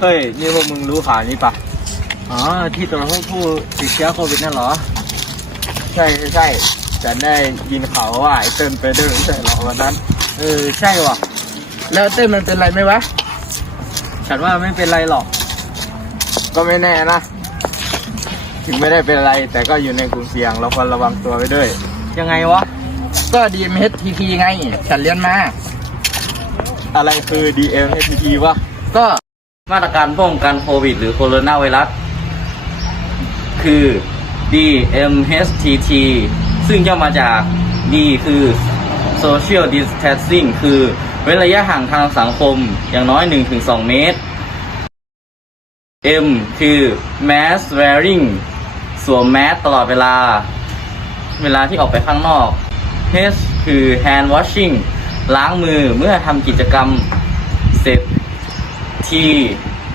เฮ้ย นี่พวกมึงรู้ข่าวนี้ปะอ๋อ ที่ตรวจพบผู้ติดเชื้อโควิดนั่นเหรอ ใช่ใช่ใช่ฉันได้ยินข่าวว่าไอ้เติ้ลไปเดินใช่เหรอวันนั้น เออ ใช่ว่ะ แล้วเติ้ลมันเป็นไรไหมวะ ฉันว่าไม่เป็นไรหรอก ก็ไม่แน่นะ ถึงไม่ได้เป็นอะไร แต่ก็อยู่ในกลุ่มเสี่ยง เราควรระวังตัวไว้ด้วย ยังไงวะ ก็ DMHTP ไง ฉันเรียนมา อะไรคือ DMHTP วะ ก็ มาตรการป้องกันโควิด หรือโคโรนาไวรัส คือ DMHTT ซึ่งย่อมาจาก D คือ Social Distancing คือเว้นระยะห่างทางสังคมอย่างน้อย 1-2 เมตร M คือ Mask Wearing สวมแมสตลอดเวลา เวลาที่ออกไปข้างนอก H คือ Hand Washing ล้างมือเมื่อทำกิจกรรมเสร็จ T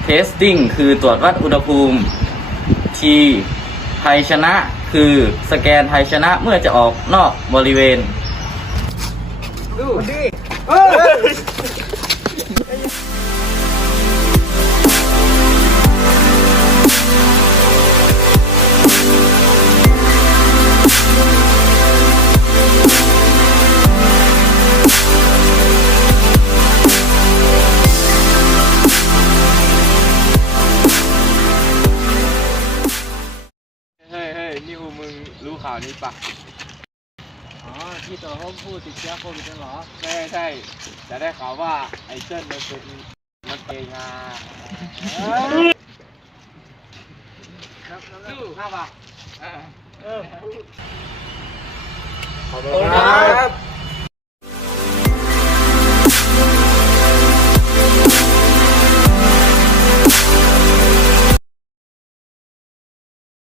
testing คือตรวจวัดอุณหภูมิ T ไทยชนะคือสแกนไทยชนะเมื่อจะออกนอกบริเวณเฮ้ รู้ข่าวนี้ปะอ๋อที่ตรวจพบผู้ติดเชื้อโควิดนั่นเหรอ ใช่ใช่จะได้ข่าวว่าไอ้เจิ้นมันเป็นมันเป็นงาครับสู้ห้าบาทเออขอบคุณครับ